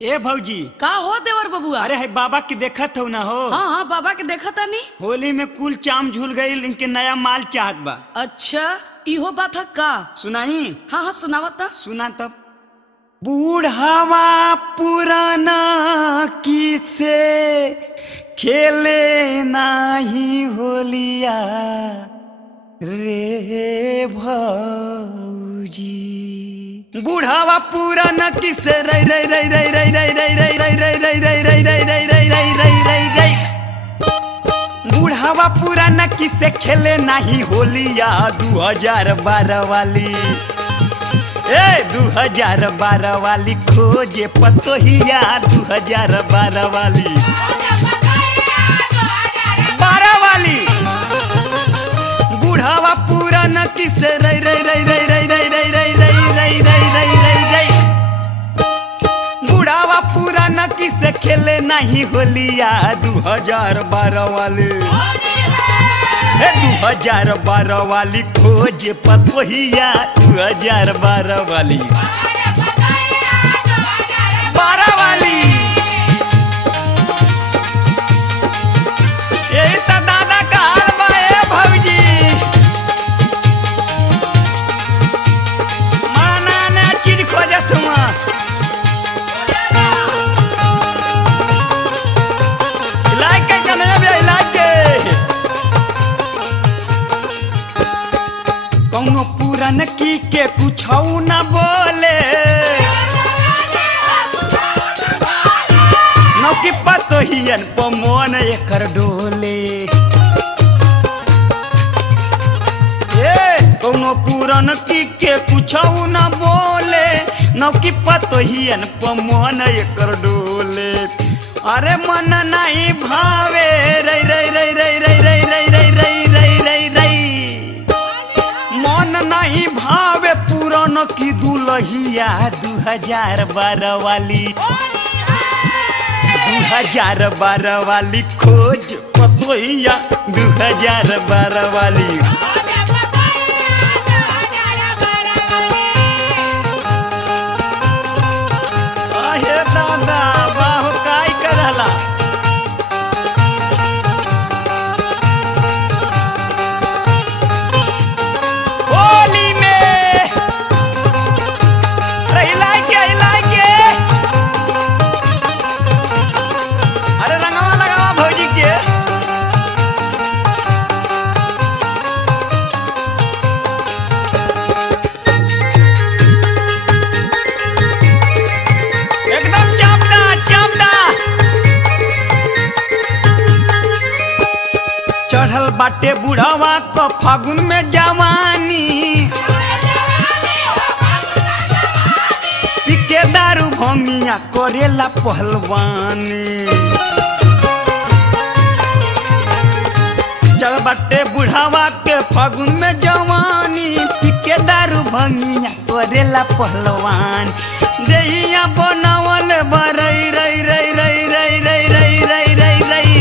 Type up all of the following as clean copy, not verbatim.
ए भौजी का हो देवर बबुआ। अरे है बाबा की देखत हो ना हो। हाँ हाँ बाबा के देखा था नहीं। होली में कुल चाम झूल गई, इनके नया माल चाहत बा। अच्छा इहो बात है का। सुनाई। हाँ हाँ सुनावता। सुना तब। बूढ़ावा पुराना किसे खेले नाही होलिया रे भौजी। बूढ़ावा पुराना किसे रई रई रई रई रई रई रई रई रई रई रई रई रई रई रई रई रई रई रई। बूढ़ावा पुराना किसे खेले नाही होलिया 2012 वाली। ए 2012 वाली खोजे पतोहिया 2012 वाली 12 वाली। बूढ़ावा पुराना किसे रई रई रई रई रई रई रई रई रई रई रई रई रई। बूढ़ावा पुराना किसे खेले नहीं होलिया 2012 वाली। 2012 वाली खोजे पतोहिया 2012 वाली 12 वाली। यही तो दादा का हाल बा ए भौजी। माना नया चीज खोजे तुम। कौनो पुरान की के कुछ न बोले नौकी पतोहियन पमोन एकर डोले। कौनो पुरान की के कुछ न बोले नौकी पतोहियन पमोन एकर डोले। अरे मन नहीं भावे रई रई रई रई रई रई रई रई रई रई रई रई। मन नहीं भावे पुरान की दुल्हिया 2012 वाली 2012 वाली खोज पतोहिया 2012 वाली। आहे दादा बाहु काई करला। चढ़ल बाटे बुढ़ावा को फागुन में जवानी पिके दारू भमिया करेला पहलवानी। चल बाटे बुढ़ावा के फागुन में जवानी पिके दारू भमिया करेला पहलवान। देहिया बनावल बरई रई रई रई रई रई रई रई रई रई।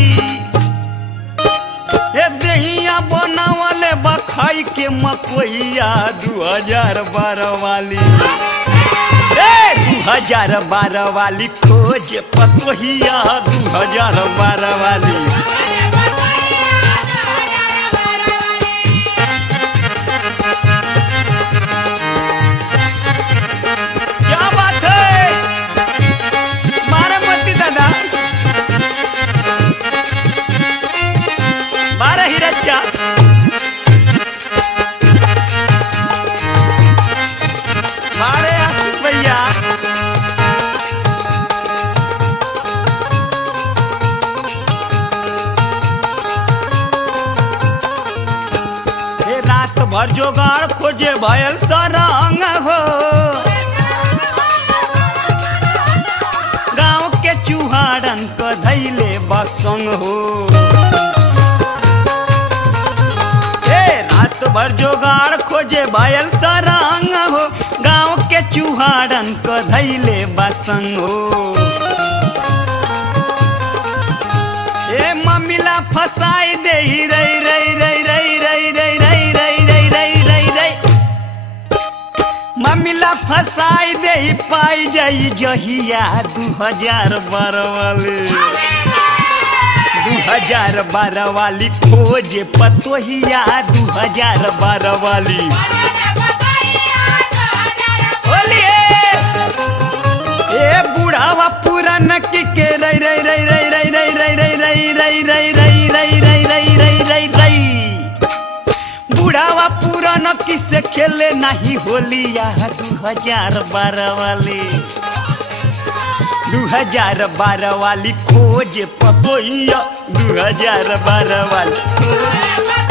दहिया बनावले बखाई के मकोइया 2012 वाली। 2012 वाली खोज पतोहिया 2012 वाली। क्या बात है मारे मती दादा बारह ही रच्चा। बारे आशीष भैया रात भर जोगाड़ खोजे भयल सरंग हो। गाँव के चूहाड़न को धैले बसंग हो। रात भर जोगाड़ खोजे भयल सरंग हो। गाँव के चूहाड़न को धैले बसंग हो। ए मम्मीला फसाई दे रई रई रई रई रई रई रई रई रई रई रई रई। मम्मीला फसाई ऐसे ही पाई जाई जहिया 2012 वाली 2012 वाली खोजे पतोहिया 2012 वाली ए बुढ़ावा पुरान की के रई रई रई रई रई रई रई रई रई रई रई रई रई रई रई रई रई बुढ़ावा पुरान की से खेले नहीं होलिया 2012 वाली 2012 वाली खोज पतोहिया 2012 वाली